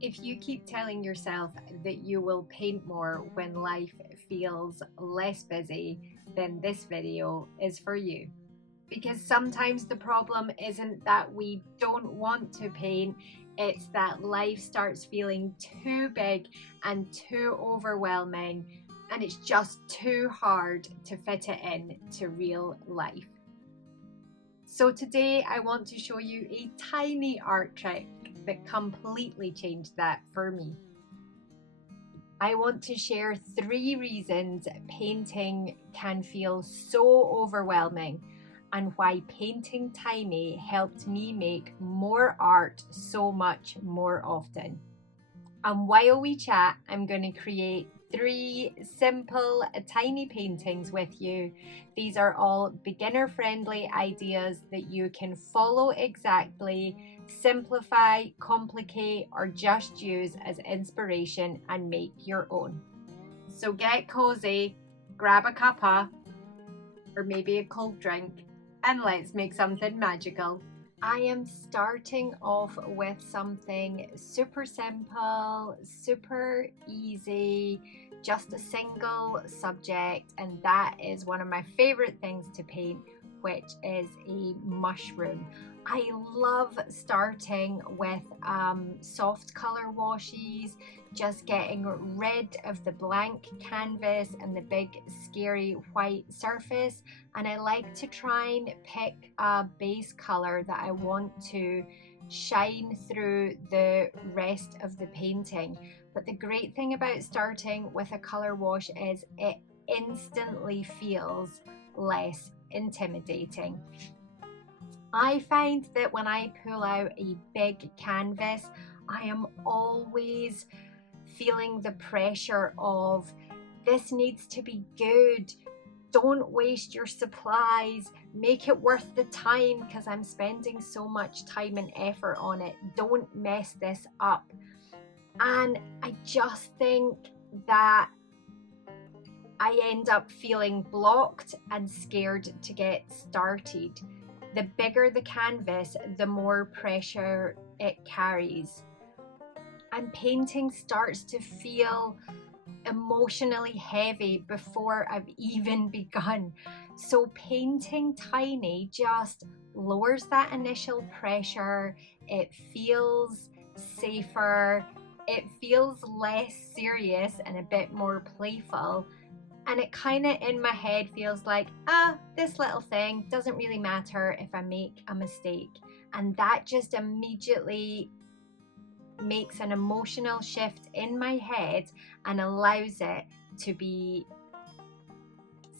If you keep telling yourself that you will paint more when life feels less busy, then this video is for you. Because sometimes the problem isn't that we don't want to paint, it's that life starts feeling too big and too overwhelming, and it's just too hard to fit it in to real life. So today I want to show you a tiny art trick that completely changed that for me. I want to share 3 reasons painting can feel so overwhelming and why painting tiny helped me make more art so much more often. And while we chat, I'm going to create 3 simple tiny paintings with you. These are all beginner friendly ideas that you can follow exactly, simplify, complicate, or just use as inspiration and make your own. So get cozy, grab a cuppa or maybe a cold drink, and let's make something magical. I am starting off with something super simple, super easy, just a single subject, and that is one of my favorite things to paint, which is a mushroom. I love starting with soft color washes, just getting rid of the blank canvas and the big scary white surface, and I like to try and pick a base color that I want to shine through the rest of the painting. But the great thing about starting with a color wash is it instantly feels less intimidating. I find that when I pull out a big canvas, I am always feeling the pressure of this needs to be good. Don't waste your supplies. Make it worth the time because I'm spending so much time and effort on it. Don't mess this up. And I just think that I end up feeling blocked and scared to get started. The bigger the canvas, the more pressure it carries. And painting starts to feel emotionally heavy before I've even begun. So painting tiny just lowers that initial pressure. It feels safer. It feels less serious and a bit more playful. And it kind of in my head feels like, this little thing doesn't really matter if I make a mistake. And that just immediately makes an emotional shift in my head and allows it to be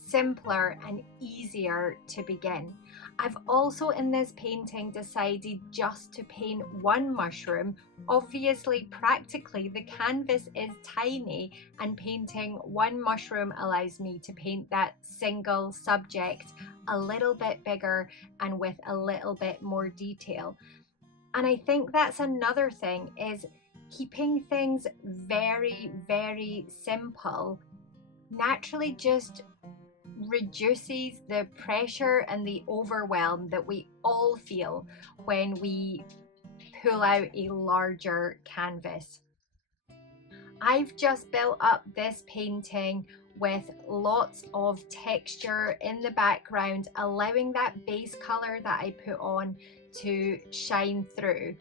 simpler and easier to begin. I've also in this painting decided just to paint one mushroom. Obviously, practically the canvas is tiny and painting one mushroom allows me to paint that single subject a little bit bigger and with a little bit more detail. And I think that's another thing, is keeping things very, very simple naturally just reduces the pressure and the overwhelm that we all feel when we pull out a larger canvas. I've just built up this painting with lots of texture in the background, allowing that base color that I put on to shine through.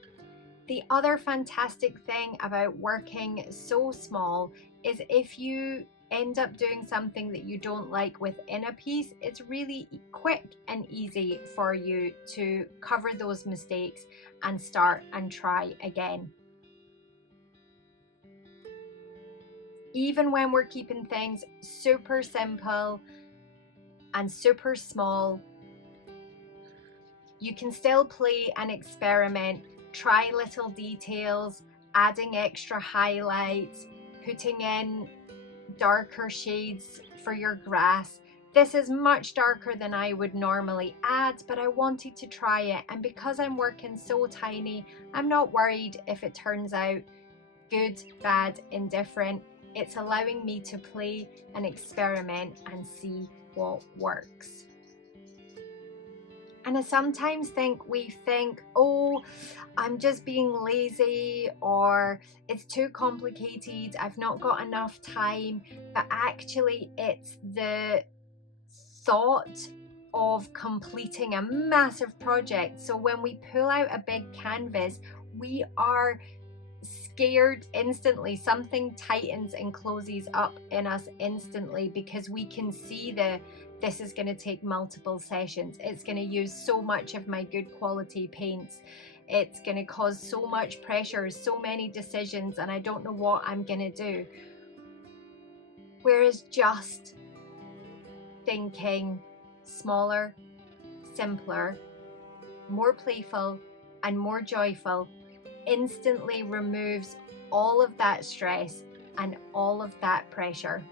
The other fantastic thing about working so small is if you end up doing something that you don't like within a piece, it's really quick and easy for you to cover those mistakes and start and try again. Even when we're keeping things super simple and super small, you can still play and experiment, try little details, adding extra highlights, putting in darker shades for your grass. This is much darker than I would normally add, but I wanted to try it, and because I'm working so tiny, I'm not worried if it turns out good, bad, indifferent. It's allowing me to play and experiment and see what works. And I sometimes we think, oh, I'm just being lazy, or it's too complicated, I've not got enough time. But actually, it's the thought of completing a massive project. So when we pull out a big canvas, we are scared instantly. Something tightens and closes up in us instantly, because we can see this is going to take multiple sessions. It's going to use so much of my good quality paints. It's going to cause so much pressure, so many decisions, and I don't know what I'm going to do. Whereas just thinking smaller, simpler, more playful, and more joyful instantly removes all of that stress and all of that pressure.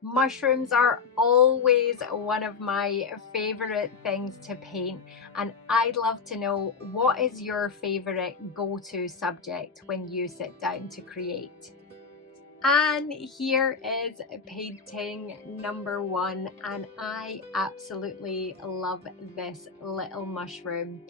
Mushrooms are always one of my favorite things to paint, and I'd love to know, what is your favorite go-to subject when you sit down to create? And here is painting number 1, and I absolutely love this little mushroom.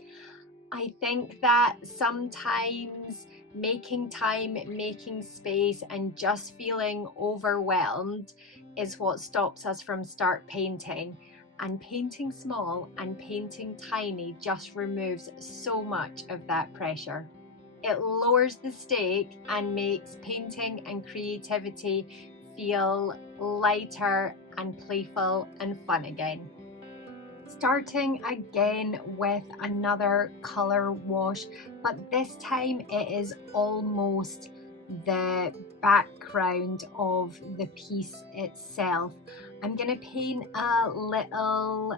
I think that sometimes making time, making space, and just feeling overwhelmed is what stops us from start painting. And painting small and painting tiny just removes so much of that pressure. It lowers the stake and makes painting and creativity feel lighter and playful and fun again. Starting again with another color wash, but this time it is almost the background of the piece itself. I'm going to paint a little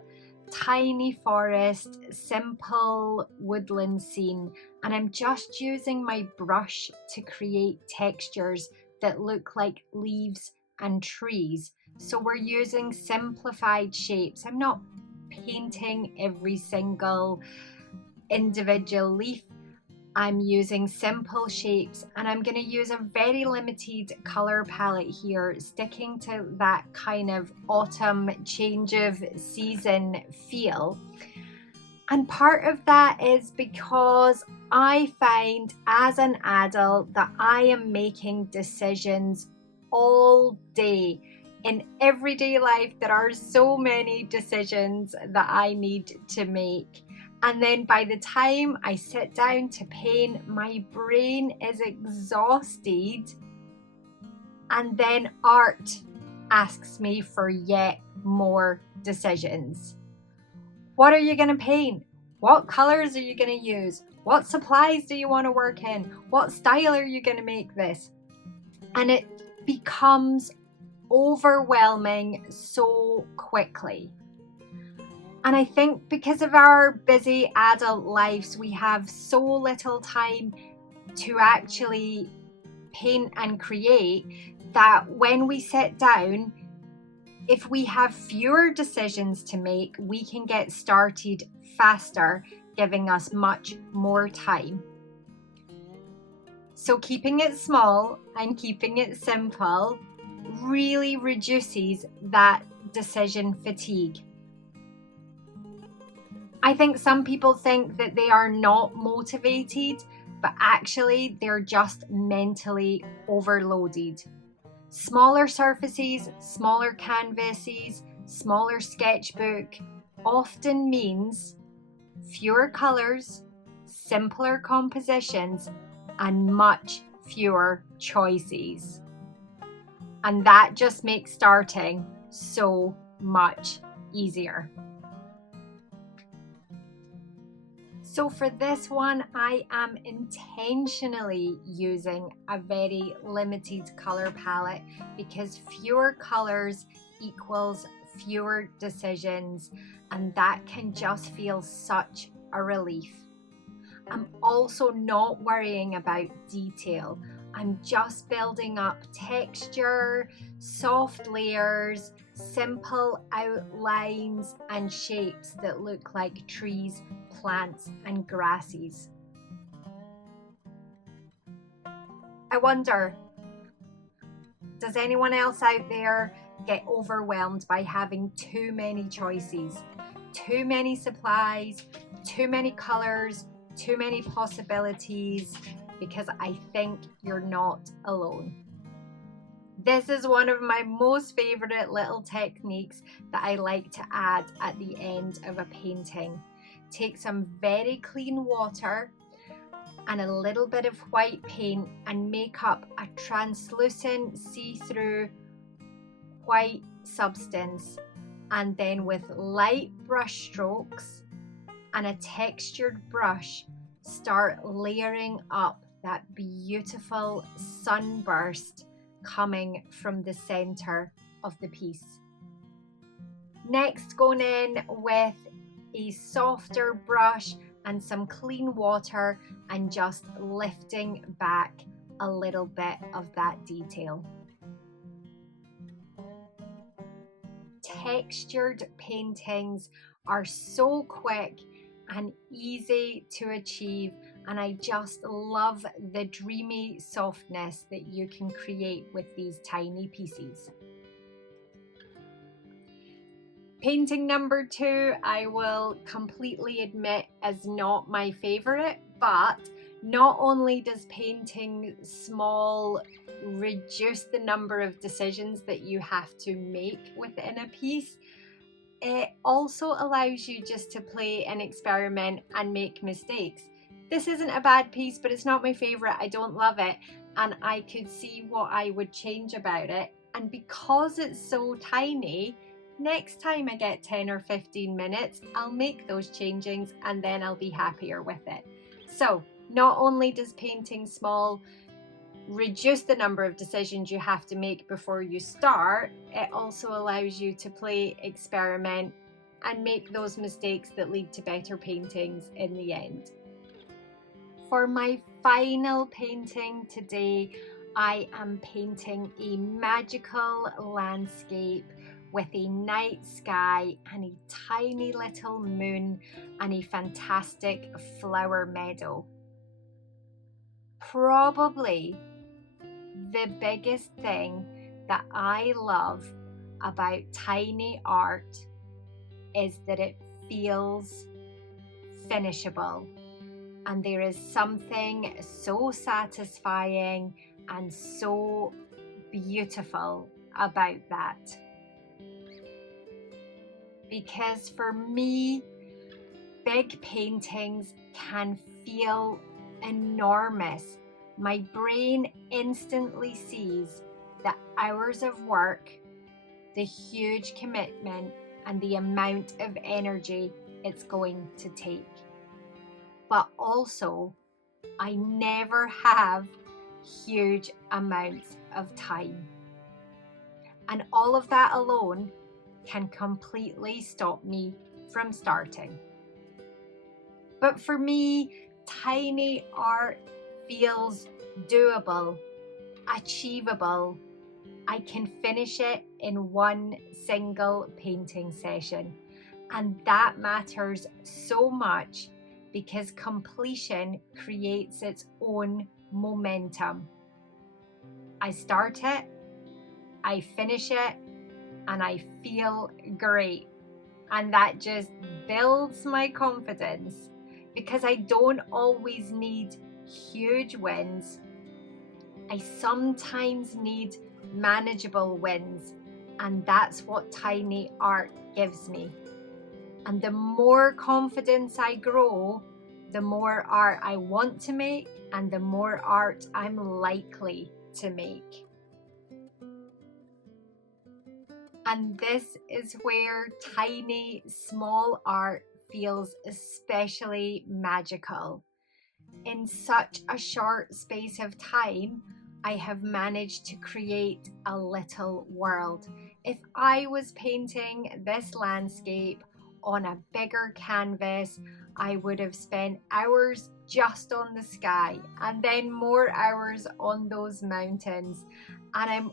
tiny forest, simple woodland scene, and I'm just using my brush to create textures that look like leaves and trees. So we're using simplified shapes. I'm not painting every single individual leaf. I'm using simple shapes, and I'm going to use a very limited color palette here, sticking to that kind of autumn change of season feel. And part of that is because I find as an adult that I am making decisions all day. In everyday life, there are so many decisions that I need to make. And then by the time I sit down to paint, my brain is exhausted. And then art asks me for yet more decisions. What are you going to paint? What colors are you going to use? What supplies do you want to work in? What style are you going to make this? And it becomes overwhelming so quickly. And I think because of our busy adult lives, we have so little time to actually paint and create that when we sit down, if we have fewer decisions to make, we can get started faster, giving us much more time. So keeping it small and keeping it simple really reduces that decision fatigue. I think some people think that they are not motivated, but actually they're just mentally overloaded. Smaller surfaces, smaller canvases, smaller sketchbook often means fewer colors, simpler compositions, and much fewer choices. And that just makes starting so much easier. So for this one, I am intentionally using a very limited color palette because fewer colors equals fewer decisions, and that can just feel such a relief. I'm also not worrying about detail. I'm just building up texture, soft layers, simple outlines and shapes that look like trees, plants and grasses. I wonder, does anyone else out there get overwhelmed by having too many choices, too many supplies, too many colors, too many possibilities, because I think you're not alone. This is one of my most favorite little techniques that I like to add at the end of a painting. Take some very clean water and a little bit of white paint and make up a translucent, see-through white substance, and then with light brush strokes and a textured brush, start layering up that beautiful sunburst coming from the center of the piece. Next, going in with a softer brush and some clean water and just lifting back a little bit of that detail. Textured paintings are so quick and easy to achieve, and I just love the dreamy softness that you can create with these tiny pieces. Painting number 2, I will completely admit, is not my favorite, but not only does painting small reduce the number of decisions that you have to make within a piece, it also allows you just to play and experiment and make mistakes. This isn't a bad piece, but it's not my favorite. I don't love it, and I could see what I would change about it. And because it's so tiny, next time I get 10 or 15 minutes, I'll make those changings and then I'll be happier with it. So not only does painting small reduce the number of decisions you have to make before you start, it also allows you to play, experiment, and make those mistakes that lead to better paintings in the end. For my final painting today, I am painting a magical landscape with a night sky and a tiny little moon and a fantastic flower meadow. Probably the biggest thing that I love about tiny art is that it feels finishable, and there is something so satisfying and so beautiful about that. Because for me, big paintings can feel enormous. My brain instantly sees the hours of work, the huge commitment, and the amount of energy it's going to take. But also, I never have huge amounts of time. And all of that alone can completely stop me from starting. But for me, tiny art feels doable, achievable. I can finish it in one single painting session. And that matters so much because completion creates its own momentum. I start it, I finish it, and I feel great. And that just builds my confidence, because I don't always need huge wins. I sometimes need manageable wins, and that's what tiny art gives me. And the more confidence I grow, the more art I want to make, and the more art I'm likely to make. And this is where tiny, small art feels especially magical. In such a short space of time, I have managed to create a little world. If I was painting this landscape on a bigger canvas, I would have spent hours just on the sky and then more hours on those mountains, and I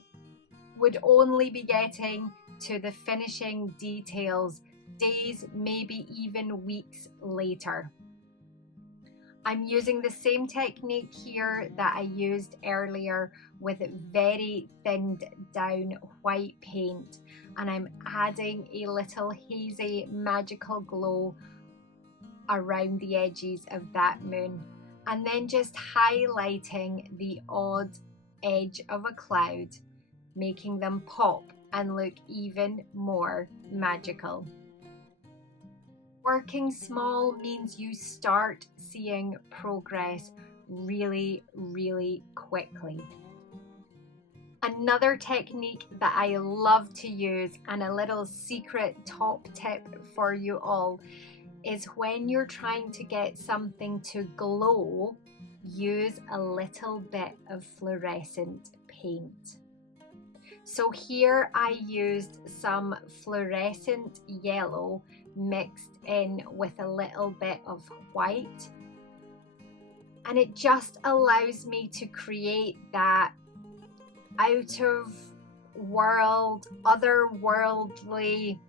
would only be getting to the finishing details days, maybe even weeks later. I'm using the same technique here that I used earlier with very thinned down white paint, and I'm adding a little hazy magical glow around the edges of that moon, and then just highlighting the odd edge of a cloud, making them pop and look even more magical. Working small means you start seeing progress really, really quickly. Another technique that I love to use, and a little secret top tip for you all, is when you're trying to get something to glow, use a little bit of fluorescent paint. So here I used some fluorescent yellow mixed in with a little bit of white, and it just allows me to create that out of world, otherworldly,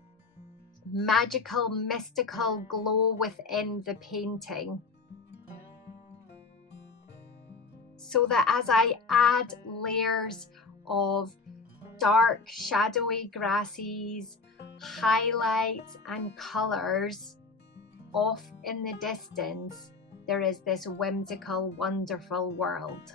magical, mystical glow within the painting, so that as I add layers of dark shadowy grasses, highlights and colors off in the distance, there is this whimsical, wonderful world.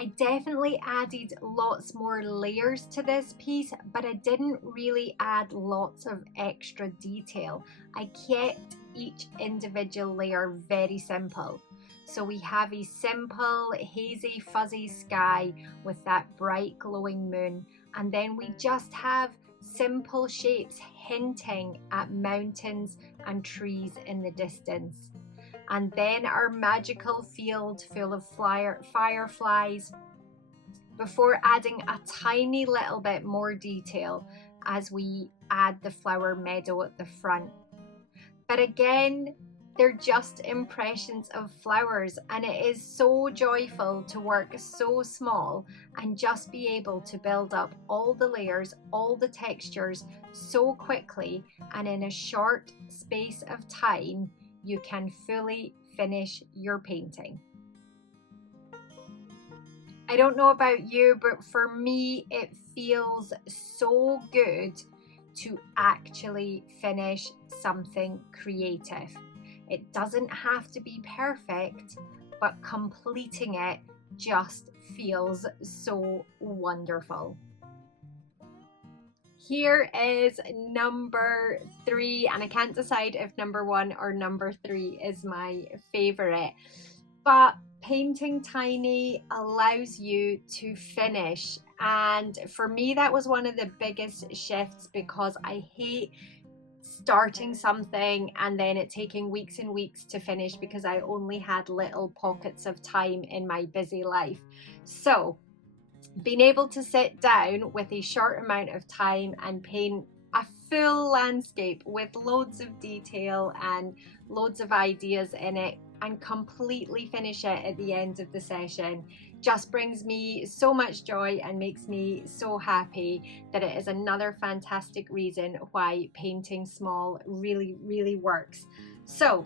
I definitely added lots more layers to this piece, but I didn't really add lots of extra detail. I kept each individual layer very simple. So we have a simple, hazy, fuzzy sky with that bright glowing moon, and then we just have simple shapes hinting at mountains and trees in the distance. And then our magical field full of fireflies, before adding a tiny little bit more detail as we add the flower meadow at the front. But again, they're just impressions of flowers, and it is so joyful to work so small and just be able to build up all the layers, all the textures so quickly, and in a short space of time you can fully finish your painting. I don't know about you, but for me it feels so good to actually finish something creative. It doesn't have to be perfect, but completing it just feels so wonderful. Here is number 3, and I can't decide if number 1 or number 3 is my favorite, but painting tiny allows you to finish, and for me that was one of the biggest shifts, because I hate starting something and then it taking weeks and weeks to finish because I only had little pockets of time in my busy life. So being able to sit down with a short amount of time and paint a full landscape with loads of detail and loads of ideas in it and completely finish it at the end of the session just brings me so much joy and makes me so happy that it is another fantastic reason why painting small really works. So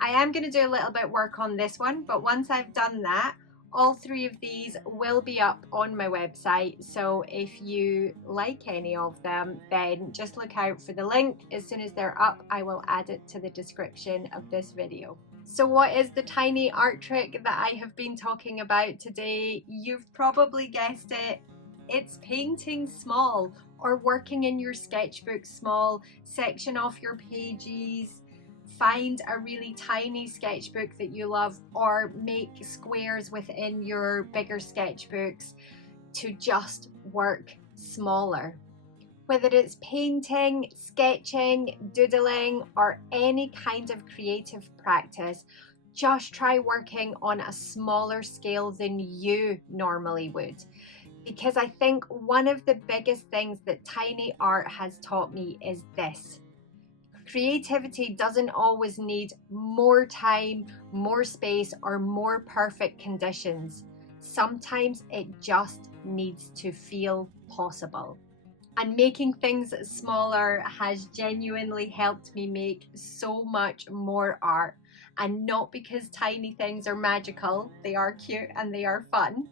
I am going to do a little bit work on this one, but once I've done that, all 3 of these will be up on my website, so if you like any of them, then just look out for the link. As soon as they're up, I will add it to the description of this video. So what is the tiny art trick that I have been talking about today? You've probably guessed it. It's painting small, or working in your sketchbook small. Section off your pages. Find a really tiny sketchbook that you love, or make squares within your bigger sketchbooks to just work smaller. Whether it's painting, sketching, doodling, or any kind of creative practice, just try working on a smaller scale than you normally would. Because I think one of the biggest things that tiny art has taught me is this: creativity doesn't always need more time, more space, or more perfect conditions. Sometimes it just needs to feel possible. And making things smaller has genuinely helped me make so much more art. and not because tiny things are magical. They are cute and they are fun.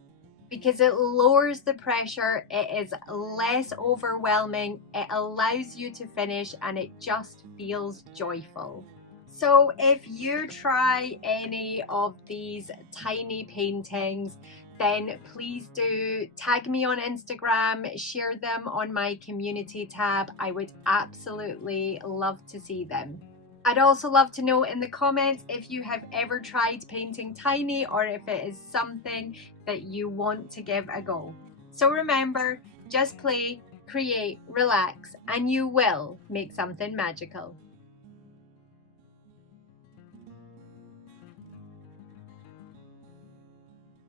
Because it lowers the pressure, it is less overwhelming, it allows you to finish, and it just feels joyful. So if you try any of these tiny paintings, then please do tag me on Instagram, share them on my community tab. I would absolutely love to see them. I'd also love to know in the comments if you have ever tried painting tiny, or if it is something that you want to give a go. So remember, just play, create, relax, and you will make something magical.